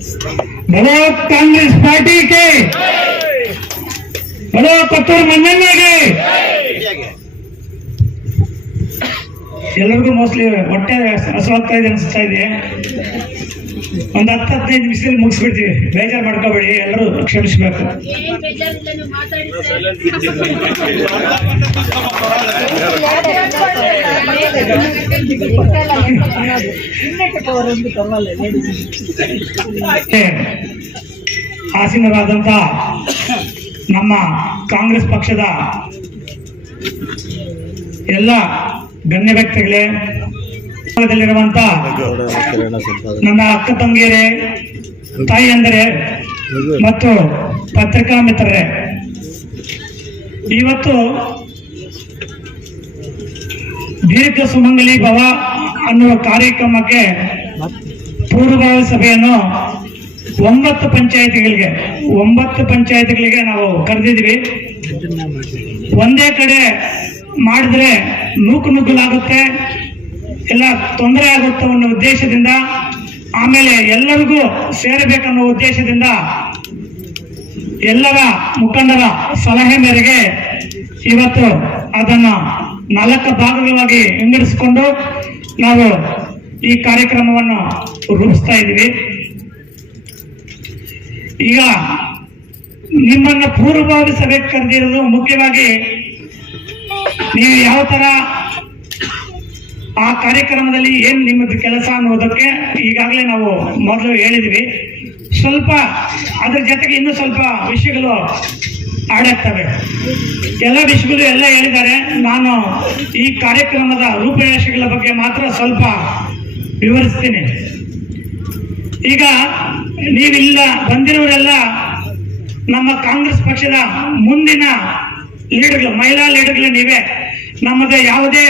बोलो कांग्रेस पार्टी के बोलो ಕೊತ್ತೂರು ಮಂಜಣ್ಣಗೆ ಎಲ್ಲರಿಗೂ ಮೋಸ್ಟ್ಲಿ ಹೊಟ್ಟೆ ಹಸುವಾಗ್ತಾ ಇದೆ ಅನಿಸ್ತಾ ಇದೆ ಒಂದ್ ಹತ್ತು ಹದಿನೈದು ನಿಮಿಷದಲ್ಲಿ ಮುಗಿಸ್ಬಿಡ್ತೀವಿ ಬೇಜಾರು ಮಾಡ್ಕೋಬೇಡಿ ಎಲ್ಲರೂ ಕ್ಷಮಿಸ್ಬೇಕು ಆಸೀನರಾದಂತ ನಮ್ಮ ಕಾಂಗ್ರೆಸ್ ಪಕ್ಷದ ಎಲ್ಲ ಗಣ್ಯ ವ್ಯಕ್ತಿಗಳೇ ದಲ್ಲಿರುವಂತ ನನ್ನ ಅಕ್ಕ ತಂಗಿಯರೇ, ತಾಯಿ ಅಂದರೆ, ಮತ್ತು ಪತ್ರಿಕಾ ಮಿತ್ರರೇ, ಇವತ್ತು ದೀರ್ಘ ಸುಮಂಗಲಿ ಭವ ಅನ್ನುವ ಕಾರ್ಯಕ್ರಮಕ್ಕೆ ಪೂರ್ವಭಾವಿ ಸಭೆಯನ್ನು ಒಂಬತ್ತು ಪಂಚಾಯತಿಗಳಿಗೆ ಒಂಬತ್ತು ಪಂಚಾಯತಿಗಳಿಗೆ ನಾವು ಕರೆದಿದ್ವಿ ಒಂದೇ ಕಡೆ ಮಾಡಿದ್ರೆ ನೂಕು ನುಗ್ಗಲಾಗುತ್ತೆ. ಎಲ್ಲ ತೊಂದರೆ ಆಗುತ್ತೆ ಅನ್ನೋ ಉದ್ದೇಶದಿಂದ, ಆಮೇಲೆ ಎಲ್ಲರಿಗೂ ಸೇರಬೇಕನ್ನೋ ಉದ್ದೇಶದಿಂದ ಎಲ್ಲರ ಮುಖಂಡರ ಸಲಹೆ ಮೇರೆಗೆ ಇವತ್ತು ಅದನ್ನ ನಾಲ್ಕು ಭಾಗಗಳಾಗಿ ವಿಂಗಡಿಸಿಕೊಂಡು ನಾವು ಈ ಕಾರ್ಯಕ್ರಮವನ್ನು ರೂಪಿಸ್ತಾ ಇದ್ದೀವಿ. ಈಗ ನಿಮ್ಮನ್ನ ಪೂರ್ವಭಾವಿ ಸಭೆಗೆ ಕರೆದಿರೋದು ಮುಖ್ಯವಾಗಿ ನೀವು ಯಾವ ತರ ಆ ಕಾರ್ಯಕ್ರಮದಲ್ಲಿ ಏನ್ ನಿಮ್ಮದು ಕೆಲಸ ಅನ್ನೋದಕ್ಕೆ ಈಗಾಗಲೇ ನಾವು ಮೊದಲು ಹೇಳಿದ್ವಿ. ಸ್ವಲ್ಪ ಅದ್ರ ಜೊತೆಗೆ ಇನ್ನೂ ಸ್ವಲ್ಪ ವಿಷಯಗಳು ಆಡಾಗ್ತವೆ ಎಲ್ಲ ವಿಷಯಗಳು ಎಲ್ಲ ಹೇಳಿದ್ದಾರೆ, ನಾನು ಈ ಕಾರ್ಯಕ್ರಮದ ರೂಪರೇಷೆಗಳ ಬಗ್ಗೆ ಮಾತ್ರ ಸ್ವಲ್ಪ ವಿವರಿಸ್ತೀನಿ. ಈಗ ನೀವಿಲ್ಲ, ಬಂದಿರೋರೆಲ್ಲ ನಮ್ಮ ಕಾಂಗ್ರೆಸ್ ಪಕ್ಷದ ಮುಂದಿನ ಲೀಡರ್ಗಳು, ಮಹಿಳಾ ಲೀಡರ್ಗಳು ನೀವೇ. ನಮ್ಮದು ಯಾವುದೇ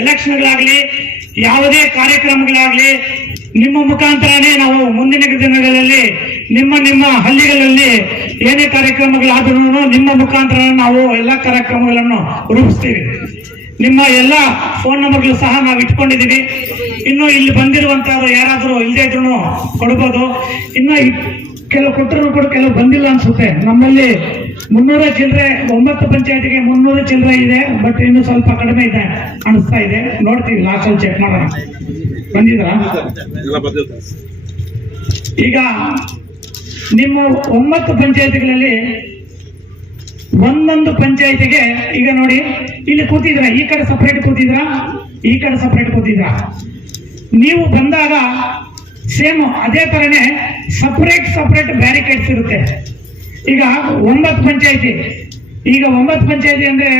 ಎಲೆಕ್ಷನ್ಗಳಾಗಲಿ, ಯಾವುದೇ ಕಾರ್ಯಕ್ರಮಗಳಾಗಲಿ, ನಿಮ್ಮ ಮುಖಾಂತರನೇ ನಾವು ಮುಂದಿನ ದಿನಗಳಲ್ಲಿ, ನಿಮ್ಮ ನಿಮ್ಮ ಹಳ್ಳಿಗಳಲ್ಲಿ ಏನೇ ಕಾರ್ಯಕ್ರಮಗಳಾದ್ರೂ ನಿಮ್ಮ ಮುಖಾಂತರ ನಾವು ಎಲ್ಲ ಕಾರ್ಯಕ್ರಮಗಳನ್ನು ರೂಪಿಸ್ತೀವಿ. ನಿಮ್ಮ ಎಲ್ಲ ಫೋನ್ ನಂಬರ್ಗಳು ಸಹ ನಾವು ಇಟ್ಕೊಂಡಿದ್ದೀವಿ. ಇನ್ನು ಇಲ್ಲಿ ಬಂದಿರುವಂತವ್ರು ಯಾರಾದರೂ ಇಲ್ಲದೆ ಇದ್ರು ಕೊಡ್ಬೋದು. ಇನ್ನು ಕೆಲವು ಕೊಟ್ಟರು ಕೂಡ ಕೆಲವು ಬಂದಿಲ್ಲ ಅನ್ಸುತ್ತೆ. ನಮ್ಮಲ್ಲಿ ಮುನ್ನೂರ ಚಿಲ್ಲರೆ ಒಂಬತ್ತು ಪಂಚಾಯತಿಗೆ ಮುನ್ನೂರ ಚಿಲ್ಲರೆ ಇದೆ ಬಟ್ ಇನ್ನು ಸ್ವಲ್ಪ ಕಡಿಮೆ ಇದೆ ಅನಿಸ್ತಾ ಇದೆ. ನೋಡ್ತೀವಿ ಲಾಸ್ಟ್ ಅಲ್ಲಿ ಚೆಕ್ ಮಾಡೋಣ. ಬಂದಿದ್ರಾ? ಈಗ ನಿಮ್ಮ ಒಂಬತ್ತು ಪಂಚಾಯತಿಗಳಲ್ಲಿ ಒಂದೊಂದು ಪಂಚಾಯತಿಗೆ, ಈಗ ನೋಡಿ, ಇಲ್ಲಿ ಕೂತಿದ್ರ ಈ ಕಡೆ ಸಪ್ರೇಟ್ ಕೂತಿದ್ರ ಈ ಕಡೆ ಸಪ್ರೇಟ್ ಕೂತಿದ್ರ ನೀವು ಬಂದಾಗ ಸೇಮ್ ಅದೇ ತರನೇ ಸಪ್ರೇಟ್ ಸಪ್ರೇಟ್ ಬ್ಯಾರಿಕೇಡ್ಸ್ ಇರುತ್ತೆ. ಈಗ ಒಂಬತ್ತು ಪಂಚಾಯತಿ. ಈಗ ಒಂಬತ್ತು ಪಂಚಾಯತಿ ಅಂದ್ರೆ,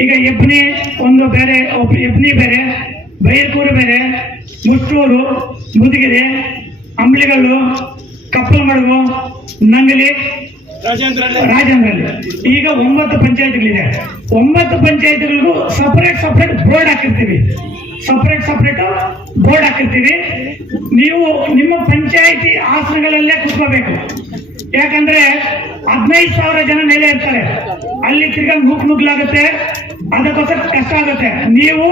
ಈಗ ಎಬ್ನಿ ಒಂದು ಬೇರೆ ಎಬ್ನಿ ಬೇರೆ, ಬೈರ್ಕೂರು ಬೇರೆ ಮುಷ್ಟೂರು ಮುದುಗಿರಿ ಅಂಬ್ಲಿಗಳು ಕಪ್ಪಲಮಡುಗು ನಂಗಲಿ ರಾಜೇಂದ್ರಲ್ಲಿ ಈಗ ಒಂಬತ್ತು ಪಂಚಾಯತ್ಗಳಿದೆ. ಒಂಬತ್ತು ಪಂಚಾಯತ್ಗಳಿಗೂ ಸಪರೇಟ್ ಸಪರೇಟ್ ಬೋರ್ಡ್ ಹಾಕಿರ್ತೀವಿ. ಸಪರೇಟ್ ಸಪರೇಟ್ ಬೋರ್ಡ್ ಹಾಕಿರ್ತೀವಿ. ನೀವು ನಿಮ್ಮ ಪಂಚಾಯತಿ ಆಸನಗಳಲ್ಲೇ ಕುತ್ಕೋಬೇಕು. ಯಾಕಂದ್ರೆ ಹದಿನೈದು ಸಾವಿರ ಜನ ನೆಲೆ ಇರ್ತಾರೆ. ಅಲ್ಲಿ ತಿರ್ಗಾ ನೂಕ್ ನುಗ್ಲಾಗುತ್ತೆ. ಅದಕ್ಕೋಸ್ಕರ ಕಷ್ಟ ಆಗುತ್ತೆ. ನೀವು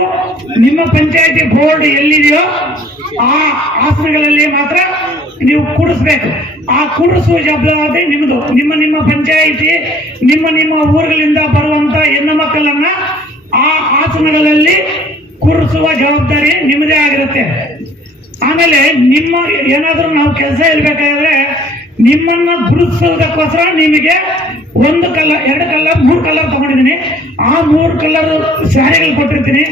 ನಿಮ್ಮ ಪಂಚಾಯತಿ ಬೋರ್ಡ್ ಎಲ್ಲಿದೆಯೋ ಆ ಆಸನಗಳಲ್ಲಿ ಮಾತ್ರ ನೀವು ಕೂಡಿಸ್ಬೇಕು. ಆ ಕೂಡಿಸುವ ಜವಾಬ್ದಾರಿ ನಿಮ್ಮದು ನಿಮ್ಮ ನಿಮ್ಮ ಪಂಚಾಯಿತಿ, ನಿಮ್ಮ ನಿಮ್ಮ ಊರುಗಳಿಂದ ಬರುವಂತ ಹೆಣ್ಣು ಮಕ್ಕಳನ್ನ ಆ ಆಸನಗಳಲ್ಲಿ ಕೂರಿಸುವ ಜವಾಬ್ದಾರಿ ನಿಮ್ಮದೇ ಆಗಿರುತ್ತೆ. ಆಮೇಲೆ ನಿಮ್ಮ ಏನಾದರೂ ನಾವು ಕೆಲಸ ಇರ್ಬೇಕಾದ್ರೆ ನಿಮ್ಮನ್ನ ಗುರುತಿಸೋದಕ್ಕೋಸ್ಕರ ನಿಮಗೆ ಒಂದು ಕಲರ್ ಎರಡು ಕಲರ್ ಮೂರು ಕಲರ್ ತಗೊಂಡಿದ್ದೀನಿ. ಆ ಮೂರು ಕಲರ್ ಸ್ಯಾರಿಗಳು ಕೊಟ್ಟಿರ್ತೀನಿ.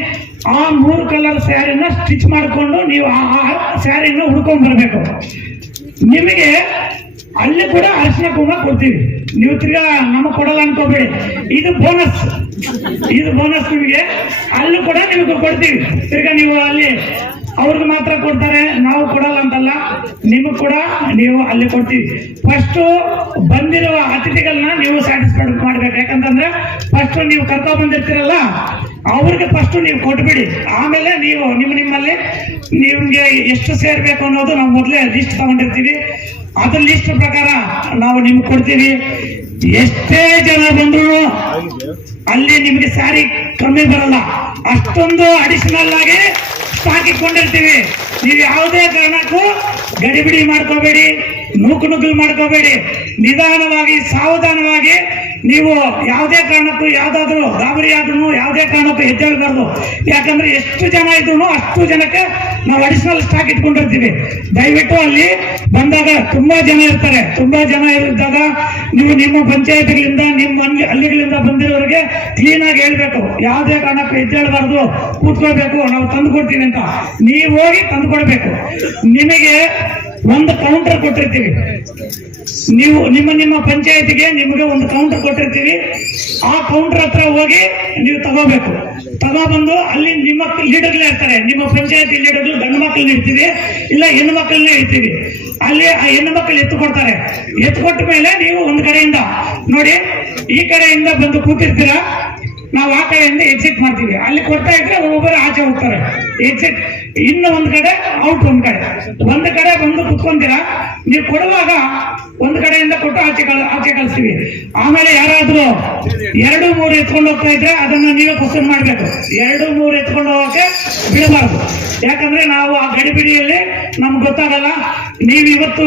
ಆ ಮೂರು ಕಲರ್ ಸ್ಯಾರಿನ ಸ್ಟಿಚ್ ಮಾಡಿಕೊಂಡು ನೀವು ಆ ಸ್ಯಾರಿನ ಹುಡ್ಕೊಂಡ್ ಬರ್ಬೇಕು. ನಿಮಗೆ ಅಲ್ಲಿ ಕೂಡ ಅರಿಶಿನ ಕುಂಕುಮ ಕೊಡ್ತೀವಿ. ನೀವು ತಿರ್ಗಾ ನಮಗ್ ಕೊಡಲ್ಲ ಅನ್ಕೋಬೇಡಿ. ಇದು ಬೋನಸ್ ಇದು ಬೋನಸ್ ನಿಮಗೆ. ಅಲ್ಲಿ ಕೂಡ ನಿಮಗೆ ಕೊಡ್ತೀವಿ. ತಿರ್ಗಾ ನೀವು ಅಲ್ಲಿ ಅವ್ರಿಗೆ ಮಾತ್ರ ಕೊಡ್ತಾರೆ, ನಾವು ಕೊಡಲ್ಲ ಅಂತಲ್ಲ, ನಿಮಗೆ ಕೂಡ ನೀವು ಅಲ್ಲಿ ಕೊಡ್ತೀವಿ. ಫಸ್ಟ್ ಬಂದಿರುವ ಅತಿಥಿಗಳನ್ನ ನೀವು ಸ್ಯಾಟಿಸ್ಫೈಡ್ ಮಾಡ್ಬೇಕು. ಯಾಕಂತಂದ್ರೆ ಫಸ್ಟ್ ನೀವು ಕರ್ಕೊಂಡ್ ಬಂದಿರ್ತೀರಲ್ಲ ಅವ್ರಿಗೆ ಫಸ್ಟ್ ನೀವು ಕೊಟ್ಬಿಡಿ. ಆಮೇಲೆ ನೀವು ನಿಮ್ಮ ನಿಮ್ಮಲ್ಲಿ ನಿಮ್ಗೆ ಎಷ್ಟು ಸೇರ್ಬೇಕು ಅನ್ನೋದು ನಾವು ಮೊದಲೇ ಲಿಸ್ಟ್ ತಗೊಂಡಿರ್ತೀವಿ. ಅದ್ರ ಲಿಸ್ಟ್ ಪ್ರಕಾರ ನಾವು ನಿಮ್ಗೆ ಕೊಡ್ತೀವಿ. ಎಷ್ಟೇ ಜನ ಬಂದ್ರು ಅಲ್ಲಿ ನಿಮ್ಗೆ ಸ್ಯಾರಿ ಕಮ್ಮಿ ಬರಲ್ಲ. ಅಷ್ಟೊಂದು ಅಡಿಷನಲ್ ಆಗಿ ಇಟ್ಕೊಂಡಿರ್ತೀವಿ ನೀವು ಯಾವುದೇ ಕಾರಣಕ್ಕೂ ಗಡಿಬಿಡಿ ಮಾಡ್ಕೋಬೇಡಿ, ನೂಕು ನುಗ್ಗಲು ಮಾಡ್ಕೋಬೇಡಿ. ನಿಧಾನವಾಗಿ, ಸಾವಧಾನವಾಗಿ ನೀವು ಯಾವುದೇ ಕಾರಣಕ್ಕೂ ಯಾವ್ದಾದ್ರು ಗಾಬರಿ ಆದ್ರೂ ಯಾವುದೇ ಕಾರಣಕ್ಕೂ ಹೆಜ್ಜೆಳ್ಬಾರ್ದು ಯಾಕಂದ್ರೆ ಎಷ್ಟು ಜನ ಇದ್ರು ಅಷ್ಟು ಜನಕ್ಕೆ ನಾವು ಅಡಿಷನಲ್ ಸ್ಟಾಕ್ ಇಟ್ಕೊಂಡಿರ್ತೀವಿ. ದಯವಿಟ್ಟು ಅಲ್ಲಿ ಬಂದಾಗ ತುಂಬಾ ಜನ ಇರ್ತಾರೆ. ತುಂಬಾ ಜನ ಇದ್ದಾಗ ನೀವು ನಿಮ್ಮ ಪಂಚಾಯತ್ಗಳಿಂದ, ನಿಮ್ಮ ಹಳ್ಳಿ- ಹಳ್ಳಿಗಳಿಂದ ಬಂದಿರೋರಿಗೆ ಕ್ಲೀನ್ ಆಗಿ ಹೇಳ್ಬೇಕು. ಯಾವುದೇ ಕಾರಣಕ್ಕೂ ಎದ್ದೇಳಬಾರ್ದು ಕೂತ್ಕೊಳ್ಬೇಕು. ನಾವು ತಂದು ಕೊಡ್ತೀವಿ ಅಂತ. ನೀವು ಹೋಗಿ ತಂದು ಕೊಡ್ಬೇಕು ನಿಮಗೆ ಒಂದು ಕೌಂಟರ್ ಕೊಟ್ಟಿರ್ತೀವಿ. ನೀವು ನಿಮ್ಮ ನಿಮ್ಮ ಪಂಚಾಯತಿಗೆ ನಿಮಗೆ ಒಂದು ಕೌಂಟರ್ ಕೊಟ್ಟಿರ್ತೀವಿ. ಆ ಕೌಂಟರ್ ಹತ್ರ ಹೋಗಿ ನೀವು ತಗೋಬೇಕು. ತಗೊಬಂದು ಅಲ್ಲಿ ನಿಮ್ಮ ಲೀಡರ್ಗಳೇ ಇರ್ತಾರೆ. ನಿಮ್ಮ ಪಂಚಾಯತಿ ಲೀಡರ್ಗಳು ಗಂಡು ಮಕ್ಕಳನ್ನ ಇರ್ತೀವಿ ಇಲ್ಲ ಹೆಣ್ಣು ಮಕ್ಕಳನ್ನ ಇರ್ತೀವಿ ಅಲ್ಲಿ ಆ ಹೆಣ್ಣು ಮಕ್ಕಳು ಎತ್ತು ಕೊಡ್ತಾರೆ ಎತ್ತು ಕೊಟ್ಟ ಮೇಲೆ ನೀವು ಒಂದು ಕಡೆಯಿಂದ ನೋಡಿ, ಈ ಕಡೆಯಿಂದ ಬಂದು ಕೂತಿರ್ತೀರಾ? ನಾವು ಆ ಕಡೆಯಿಂದ ಎಕ್ಸಿಟ್ ಮಾಡ್ತೀವಿ. ಅಲ್ಲಿ ಕೊಡ್ತಾ ಇದ್ರೆ ಒಬ್ಬೊಬ್ಬರು ಆಚೆ ಹೋಗ್ತಾರೆ. ಎಕ್ಸಿಟ್ ಇನ್ನು ಒಂದ್ ಕಡೆ ಔಟ್ ಒಂದ್ ಕಡೆ. ಒಂದ್ ಕಡೆ ಬಂದು ಕುತ್ಕೊಂತೀರಾ? ನೀವು ಕೊಡುವಾಗ ಒಂದ್ ಕಡೆಯಿಂದ ಕೊಟ್ಟು ಆಚೆ ಕಳ್, ಆಚೆ ಕಳಿಸ್ತೀವಿ. ಆಮೇಲೆ ಯಾರಾದ್ರೂ ಎರಡು, ಮೂರು ಎತ್ಕೊಂಡು ಹೋಗ್ತಾ ಇದ್ರೆ ಅದನ್ನ ನೀವೇ ಕ್ವಶನ್ ಮಾಡ್ಬೇಕು. ಎರಡು, ಮೂರು ಎತ್ಕೊಂಡು ಹೋಗಕ್ಕೆ ಬಿಡಬಾರ್ದು. ಯಾಕಂದ್ರೆ ನಾವು ಆ ಗಡಿಬಿಡಿಯಲ್ಲಿ ನಮ್ಗೆ ಗೊತ್ತಾಗಲ್ಲ. ನೀವು ಇವತ್ತು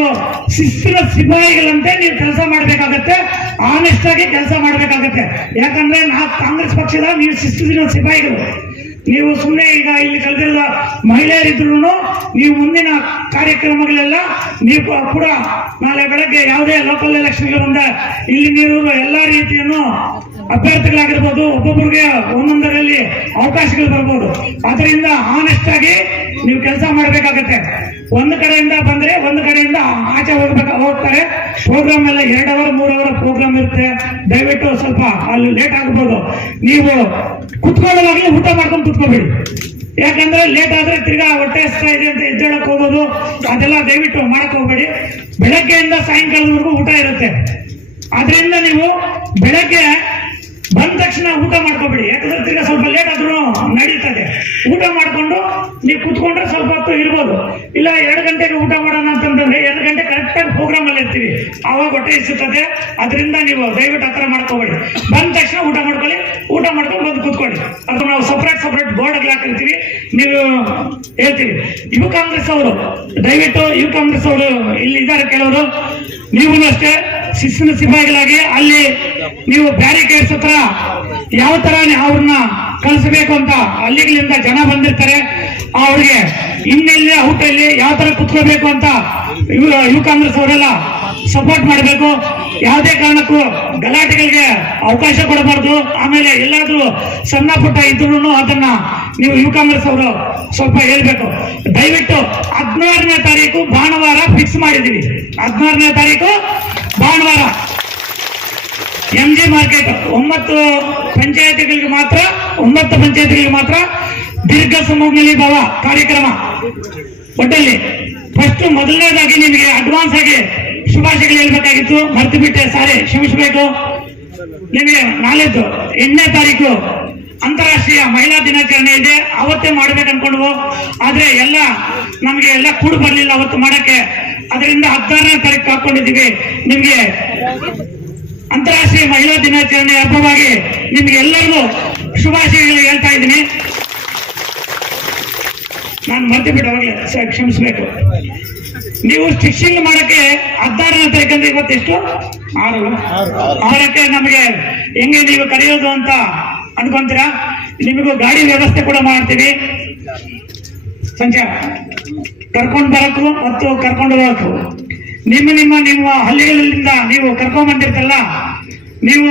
ಶಿಸ್ತಿನ ಸಿಪಾಯಿಗಳಂತೆ ನೀವು ಕೆಲಸ ಮಾಡ್ಬೇಕಾಗತ್ತೆ. ಆನೆಸ್ಟ್ ಆಗಿ ಕೆಲಸ ಮಾಡ್ಬೇಕಾಗತ್ತೆ. ಯಾಕಂದ್ರೆ ನಾ ಕಾಂಗ್ರೆಸ್ ಪಕ್ಷದ ನೀವು ಶಿಸ್ತಿನ ಸಿಪಾಯಿಗಳು. ನೀವು ಸುಮ್ಮನೆ ಈಗ ಇಲ್ಲಿ ಕಳೆದಿರುವ ಮಹಿಳೆಯರಿದ್ರು ನೀವು ಮುಂದಿನ ಕಾರ್ಯಕ್ರಮಗಳೆಲ್ಲ ನೀವು ಕೂಡ ನಾಳೆ ಬೆಳಗ್ಗೆ ಯಾವುದೇ ಲೋಕಲ್ ಎಲೆಕ್ಷನ್ಗೆ ಬಂದ ಇಲ್ಲಿ ನೀವು ಎಲ್ಲಾ ರೀತಿಯನ್ನು ಅಭ್ಯರ್ಥಿಗಳಾಗಿರ್ಬೋದು ಒಬ್ಬೊಬ್ಬರಿಗೆ ಒಂದೊಂದರಲ್ಲಿ ಅವಕಾಶಗಳು ಬರ್ಬೋದು. ಅದರಿಂದ ಆನೆಸ್ಟ್ ಆಗಿ ನೀವು ಕೆಲಸ ಮಾಡ್ಬೇಕಾಗತ್ತೆ. ಒಂದು ಕಡೆಯಿಂದ ಬಂದ್ರೆ, ಒಂದು ಕಡೆಯಿಂದ ಆಚೆ ಹೋಗ್ಬೇಕ ಹೋಗ್ತಾರೆ. ಪ್ರೋಗ್ರಾಮ್ ಎಲ್ಲ ಎರಡು ಅವರ್ ಮೂರ್ ಅವರ್ ಪ್ರೋಗ್ರಾಮ್ ಇರುತ್ತೆ. ದಯವಿಟ್ಟು ಸ್ವಲ್ಪ ಅಲ್ಲಿ ಲೇಟ್ ಆಗ್ಬೋದು. ನೀವು ಕುತ್ಕೊಳ್ಳುವಾಗಲೇ ಊಟ ಮಾಡ್ಕೊಂಡು ಕುತ್ಕೋಬೇಡಿ. ಯಾಕಂದ್ರೆ ಲೇಟ್ ಆದ್ರೆ ತಿರ್ಗಾ ಹೊಟ್ಟೆ ಹಸ್ತಾ ಇದೆ ಅಂತ ಎದ್ದೇಳಕ್ ಹೋಗೋದು. ಅದೆಲ್ಲ ದಯವಿಟ್ಟು ಮಾಡಕ್ ಹೋಗ್ಬೇಡಿ. ಬೆಳಗ್ಗೆಯಿಂದ ಸಾಯಂಕಾಲದವರೆಗೂ ಊಟ ಇರುತ್ತೆ. ಅದರಿಂದ ನೀವು ಬೆಳಗ್ಗೆ ಬಂದ ತಕ್ಷಣ ಊಟ ಮಾಡ್ಕೋಬೇಡಿ. ಯಾಕಂದ್ರೆ ತಿರ್ಗಾ ಸ್ವಲ್ಪ ಲೇಟ್ ಆದ್ರೂ ನಡೀತದೆ. ಊಟ ಮಾಡ್ಕೊಂಡು ನೀವು ಕುತ್ಕೊಂಡ್ರೆ ಸ್ವಲ್ಪ ಹೊತ್ತು ಇರ್ಬೋದು. ಇಲ್ಲ, ಎರಡು ಗಂಟೆಗೆ ಊಟ ಮಾಡೋಣ ಅಂತಂದ್ರೆ ಎರಡು ಗಂಟೆ ಕರೆಕ್ಟ್ ಆಗಿ ಪ್ರೋಗ್ರಾಮ್ ಅಲ್ಲಿ ಇರ್ತೀವಿ. ಆವಾಗ ಹೊಟ್ಟೆ ಇಸುತ್ತದೆ ಅದರಿಂದ ನೀವು ದಯವಿಟ್ಟು ಹತ್ರ ಮಾಡ್ಕೋಬೇಡಿ. ಬಂದ ತಕ್ಷಣ ಊಟ ಮಾಡ್ಕೊಳ್ಳಿ. ಊಟ ಮಾಡ್ಕೊಂಡು ಬಂದು ಕೂತ್ಕೊಳ್ಳಿ. ಅಂತ ನಾವು ಸಪ್ರೇಟ್ ಸಪ್ರೇಟ್ ಬೋರ್ಡ್ ಹಾಕಿರ್ತೀವಿ. ನೀವು ಹೇಳ್ತೀವಿ ಯುವ ಕಾಂಗ್ರೆಸ್ ಅವರು, ದಯವಿಟ್ಟು ಯುವ ಕಾಂಗ್ರೆಸ್ ಅವರು ಇಲ್ಲಿ ಇದ್ದಾರೆ ಕೆಲವರು. ನೀವು ಅಷ್ಟೇ. ಶಿಸ್ತಿನ ಸಿಪಾಯಿಗಳಾಗಿ ಅಲ್ಲಿ ನೀವು ಬ್ಯಾರಿಕೇಡ್ಸ್ ಹತ್ರ ಯಾವ ತರ ಅವ್ರನ್ನ ಕಳಿಸಬೇಕು ಅಂತ ಅಲ್ಲಿಗಳಿಂದ ಜನ ಬಂದಿರ್ತಾರೆ. ಅವ್ರಿಗೆ ಇನ್ನೆಲ್ಲಿ ಔಟಲ್ಲಿ ಯಾವ ತರ ಕುತ್ಕೋಬೇಕು ಅಂತ ಯುವ ಕಾಂಗ್ರೆಸ್ ಅವರೆಲ್ಲ ಸಪೋರ್ಟ್ ಮಾಡಬೇಕು. ಯಾವುದೇ ಕಾರಣಕ್ಕೂ ಗಲಾಟೆಗಳಿಗೆ ಅವಕಾಶ ಕೊಡಬಾರ್ದು. ಆಮೇಲೆ ಎಲ್ಲಾದ್ರೂ ಸಣ್ಣ ಪುಟ್ಟ ಇದ್ರು ಅದನ್ನ ನೀವು ಯುವ ಕಾಂಗ್ರೆಸ್ ಅವರು ಸ್ವಲ್ಪ ಹೇಳ್ಬೇಕು. ದಯವಿಟ್ಟು ಹದಿನಾರನೇ ತಾರೀಕು ಭಾನುವಾರ ಫಿಕ್ಸ್ ಮಾಡಿದ್ದೀವಿ. ಹದಿನಾರನೇ ತಾರೀಕು ಭಾನುವಾರ. ಎಂ ಜಿ ಮಾರ್ಕೆಟ್ ಒಂಬತ್ತು ಪಂಚಾಯತಿಗಳಿಗೆ ಮಾತ್ರ, ಒಂಬತ್ತು ಪಂಚಾಯತಿಗಳಿಗೆ ಮಾತ್ರ ದೀರ್ಘ ಸುಮಂಗಲಿ ಭಾವ ಕಾರ್ಯಕ್ರಮ. ಒಟ್ಟಲ್ಲಿ ಫಸ್ಟ್ ಮೊದಲನೇದಾಗಿ ನಿಮಗೆ ಅಡ್ವಾನ್ಸ್ ಆಗಿ ಶುಭಾಶಯಗಳು ಹೇಳ್ಬೇಕಾಗಿತ್ತು. ಮರ್ತು ಬಿಟ್ಟೆ, ಸಾರಿ. ಕ್ಷಮಿಸಬೇಕು. ನಿಮಗೆ ನಾಳೆದ್ದು ಎಂಟನೇ ತಾರೀಕು ಅಂತಾರಾಷ್ಟ್ರೀಯ ಮಹಿಳಾ ದಿನಾಚರಣೆ ಇದೆ. ಅವತ್ತೇ ಮಾಡ್ಬೇಕು ಅನ್ಕೊಂಡ್ವು. ಆದ್ರೆ ಎಲ್ಲ ನಮಗೆ ಎಲ್ಲ ಕೂಡ ಬರ್ಲಿಲ್ಲ ಅವತ್ತು ಮಾಡಕ್ಕೆ. ಅದರಿಂದ ಹದಿನಾರನೇ ತಾರೀಕು ಹಾಕೊಂಡಿದ್ದೀವಿ. ನಿಮ್ಗೆ ಅಂತಾರಾಷ್ಟ್ರೀಯ ಮಹಿಳಾ ದಿನಾಚರಣೆ ಹಬ್ಬವಾಗಿ ನಿಮ್ಗೆ ಎಲ್ಲರಿಗೂ ಶುಭಾಶಯಗಳು ಹೇಳ್ತಾ ಇದ್ದೀನಿ. ನಾನು ಮರ್ತು ಬಿಟ್ಟು ಸ- ಕ್ಷಮಿಸ್ಬೇಕು. ನೀವು ಸ್ಟಿಚಿಂಗ್ ಮಾಡಕ್ಕೆ ಹದಿನಾರನೇ ಅಂತ ಯಾಕಂದ್ರೆ ಇವತ್ತೆಷ್ಟು ಆರು. ಆರಕ್ಕೆ ನಮಗೆ ಹೆಂಗೆ ನೀವು ಕರೆಯೋದು ಅಂತ ಅನ್ಕೊಂತೀರಾ? ನಿಮಗೂ ಗಾಡಿ ವ್ಯವಸ್ಥೆ ಕೂಡ ಮಾಡ್ತೀವಿ. ಸಂಜೆ ಕರ್ಕೊಂಡು ಬರಕ್ಕೂ ಮತ್ತು ಕರ್ಕೊಂಡು ಹೋಗಕ್ಕೂ. ನಿಮ್ಮ ನಿಮ್ಮ ನಿಮ್ಮ ಹಳ್ಳಿಗಳಿಂದ ನೀವು ಕರ್ಕೊಂಡ್ ಬಂದಿರ್ತಲ್ಲ ನೀವು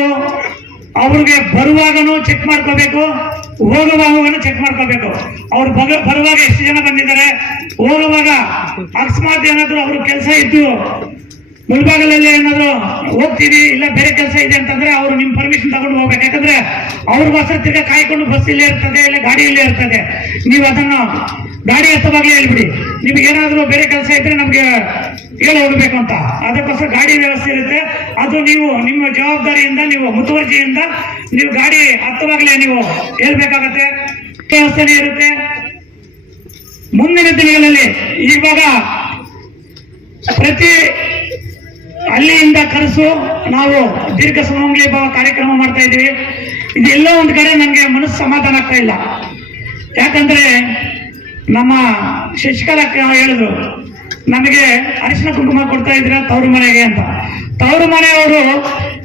ಅವ್ರಿಗೆ ಬರುವಾಗನೂ ಚೆಕ್ ಮಾಡ್ಕೋಬೇಕು. ಹೋಗುವಾಗನು ಚೆಕ್ ಮಾಡ್ಕೋಬೇಕು. ಅವ್ರು ಬಗ- ಬರುವಾಗ ಎಷ್ಟು ಜನ ಬಂದಿದ್ದಾರೆ? ಹೋಗುವಾಗ ಅಕಸ್ಮಾತ್ ಏನಾದ್ರು ಅವ್ರ ಕೆಲಸ ಇದ್ದು ಮುಳ್ಬಾಗಲಲ್ಲಿ ಏನಾದ್ರು ಹೋಗ್ತೀವಿ ಇಲ್ಲ ಬೇರೆ ಕೆಲಸ ಇದೆ ಅಂತಂದ್ರೆ ಅವರು ನಿಮ್ ಪರ್ಮಿಷನ್ ತಗೊಂಡು ಹೋಗ್ಬೇಕು. ಯಾಕಂದ್ರೆ ಬಸ್ ತೆಗೆ ಕಾಯ್ಕೊಂಡು ಬಸ್ ಇಲ್ಲೇ ಇರ್ತದೆ, ಇಲ್ಲ ಗಾಡಿ ಇಲ್ಲೇ ಇರ್ತದೆ. ನೀವು ಅದನ್ನ ಗಾಡಿ ಹತ್ತವಾಗ್ಲೇ ಹೇಳ್ಬಿಡಿ ನಿಮ್ಗೆ ಏನಾದರೂ ಬೇರೆ ಕೆಲಸ ಇದ್ರೆ ನಮಗೆ ಹೇಳಿ ಹೋಗ್ಬೇಕು ಅಂತ. ಅದಕ್ಕೋಸ್ಕರ ಗಾಡಿ ವ್ಯವಸ್ಥೆ ಇರುತ್ತೆ. ಅದು ನೀವು ನಿಮ್ಮ ಜವಾಬ್ದಾರಿಯಿಂದ, ನೀವು ಮುತುವರ್ಜಿಯಿಂದ ನೀವು ಗಾಡಿ ಹತ್ತವಾಗ್ಲೇ ನೀವು ಹೇಳ್ಬೇಕಾಗತ್ತೆ. ವ್ಯವಸ್ಥೆನೇ ಇರುತ್ತೆ. ಮುಂದಿನ ದಿನಗಳಲ್ಲಿ ಇವಾಗ ಪ್ರತಿ ಅಲ್ಲಿಯಿಂದ ಕರೆಸು ನಾವು ದೀರ್ಘ ಸುಮಂಗಲಿ ಭಾವ ಕಾರ್ಯಕ್ರಮ ಮಾಡ್ತಾ ಇದ್ದೀವಿ. ಇದೆಲ್ಲ ಒಂದು ಕಡೆ ನನಗೆ ಮನಸ್ಸು ಸಮಾಧಾನ ಆಗ್ತಾ ಇಲ್ಲ. ಯಾಕಂದ್ರೆ ನಮ್ಮ ಶಶಿಕಲಾ ಹೇಳಿದ್ರು ನಮಗೆ ಅರಿಶಿನ ಕುಂಕುಮ ಕೊಡ್ತಾ ಇದ್ರ ತವರು ಮನೆಗೆ ಅಂತ. ತವರು ಮನೆಯವರು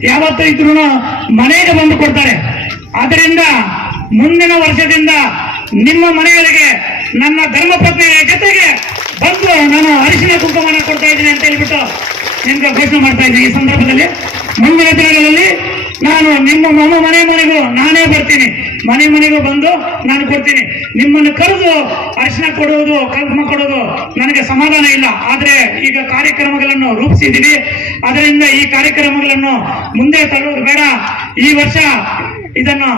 ಯಾವತ್ತೂ ಇದ್ರು ಮನೆಗೆ ಬಂದು ಕೊಡ್ತಾರೆ. ಅದರಿಂದ ಮುಂದಿನ ವರ್ಷದಿಂದ ನಿಮ್ಮ ಮನೆಗಳಿಗೆ ನನ್ನ ಧರ್ಮಪತ್ನಿಯ ಜೊತೆಗೆ ಬಂದು ನಾನು ಅರಿಶಿನ ಕುಂಕುಮನ ಕೊಡ್ತಾ ಇದ್ದೀನಿ ಅಂತ ಹೇಳ್ಬಿಟ್ಟು ನಿಮ್ಗೆ ಘೋಷಣೆ ಮಾಡ್ತಾ ಇದ್ದೀನಿ. ಈ ಸಂದರ್ಭದಲ್ಲಿ ಮುಂದಿನ ದಿನಗಳಲ್ಲಿ ನಾನು ನಮ್ಮ ಮನೆ ಮನೆಗೂ ನಾನೇ ಬರ್ತೀನಿ. ಮನೆ ಮನೆಗೂ ಬಂದು ನಾನು ಕೊಡ್ತೀನಿ. ನಿಮ್ಮನ್ನು ಕರೆದು ಅರ್ಶನ ಕೊಡುವುದು ಕಲ್ಪಮ ಕೊಡೋದು ನನಗೆ ಸಮಾಧಾನ ಇಲ್ಲ. ಆದ್ರೆ ಈಗ ಕಾರ್ಯಕ್ರಮಗಳನ್ನು ರೂಪಿಸಿದ್ದೀವಿ. ಅದರಿಂದ ಈ ಕಾರ್ಯಕ್ರಮಗಳನ್ನು ಮುಂದೆ ತಳ್ಳುವುದು ಬೇಡ. ಈ ವರ್ಷ ಇದನ್ನು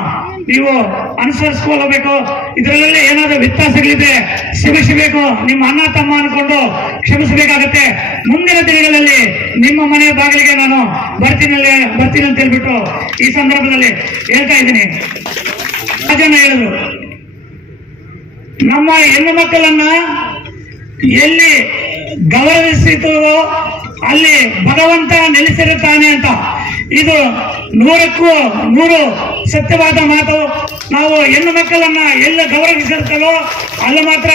ನೀವು ಅನುಸರಿಸ್ಕೊಳ್ಬೇಕು ಇದರಲ್ಲಿ ಏನಾದರೂ ವ್ಯತ್ಯಾಸಗಳಿದ್ರೆ ಕ್ಷಮಿಸಬೇಕು. ನಿಮ್ಮ ಅಣ್ಣ, ತಮ್ಮ ಅನ್ಕೊಂಡು ಕ್ಷಮಿಸಬೇಕಾಗತ್ತೆ. ಮುಂದಿನ ದಿನಗಳಲ್ಲಿ ನಿಮ್ಮ ಮನೆಯ ಬಾಗಿಲಿಗೆ ನಾನು ಬರ್ತೀನಿ ಬರ್ತೀನಿ ಅಂತ ಹೇಳ್ಬಿಟ್ಟು ಈ ಸಂದರ್ಭದಲ್ಲಿ ಹೇಳ್ತಾ ಇದ್ದೀನಿ. ಹೇಳಿದ್ರು. ನಮ್ಮ ಹೆಣ್ಣು ಮಕ್ಕಳನ್ನ ಎಲ್ಲಿ ಗೌರವಿಸಿತೋ ಅಲ್ಲಿ ಭಗವಂತ ನೆಲೆಸಿರುತ್ತಾನೆ ಅಂತ. ಇದು ನೂರಕ್ಕೂ ನೂರು ಸತ್ಯವಾದ ಮಾತು. ನಾವು ಹೆಣ್ಣು ಮಕ್ಕಳನ್ನ ಎಲ್ಲ ಗೌರವಿಸಿರ್ತಲೋ ಅಲ್ಲಿ ಮಾತ್ರ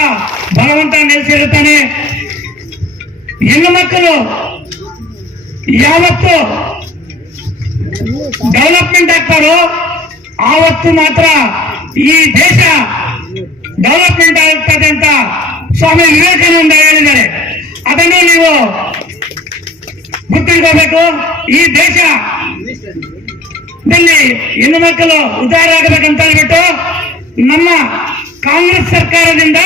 ಭಗವಂತ ನೆಲೆಸಿರುತ್ತಾನೆ. ಹೆಣ್ಣು ಮಕ್ಕಳು ಯಾವತ್ತು ಡೆವಲಪ್ಮೆಂಟ್ ಆಗ್ತಾರೋ, ಆವತ್ತು ಮಾತ್ರ ಈ ದೇಶ ಡೆವಲಪ್ಮೆಂಟ್ ಆಗ್ತದೆ ಅಂತ ಸ್ವಾಮಿ ವಿವೇಕಾನಂದ ಹೇಳಿದ್ದಾರೆ. ಅದನ್ನು ನೀವು ಗುರ್ತಿಟ್ಕೋಬೇಕು ಈ ದೇಶ ಹೆಣ್ಣು ಮಕ್ಕಳು ಉದ್ಧಾರ ಆಗಬೇಕಂತ ಹೇಳ್ಬಿಟ್ಟು ನಮ್ಮ ಕಾಂಗ್ರೆಸ್ ಸರ್ಕಾರದಿಂದ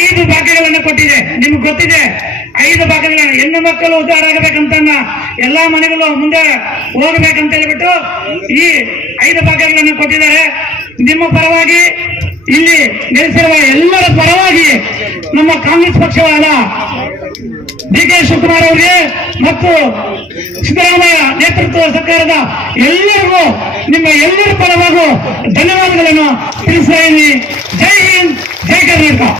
ಐದು ಭಾಗಗಳನ್ನು ಕೊಟ್ಟಿದೆ. ನಿಮ್ಗೆ ಗೊತ್ತಿದೆ, ಐದು ಭಾಗಗಳನ್ನು ಹೆಣ್ಣು ಮಕ್ಕಳು ಉದ್ಧಾರ ಆಗಬೇಕಂತ ಎಲ್ಲಾ ಮನೆಗಳು ಮುಂದೆ ಹೋಗ್ಬೇಕಂತ ಹೇಳ್ಬಿಟ್ಟು ಈ ಐದು ಭಾಗಗಳನ್ನು ಕೊಟ್ಟಿದ್ದಾರೆ. ನಿಮ್ಮ ಪರವಾಗಿ ಇಲ್ಲಿ ನೆಲೆಸಿರುವ ಎಲ್ಲರ ಪರವಾಗಿ ನಮ್ಮ ಕಾಂಗ್ರೆಸ್ ಪಕ್ಷವಾದ ಡಿ ಕೆ ಶಿವಕುಮಾರ್ ಅವರಿಗೆ ಮತ್ತು ಸಿದ್ದರಾಮಯ್ಯ ನೇತೃತ್ವದ ಸರ್ಕಾರದ ಎಲ್ಲರಿಗೂ, ನಿಮ್ಮ ಎಲ್ಲರ ಪರವಾಗೂ ಧನ್ಯವಾದಗಳನ್ನು ತಿಳಿಸ್ತಾ ಇದ್ದೀನಿ. ಜೈ ಹಿಂದ್, ಜೈ ಕರ್ನಾಟಕ.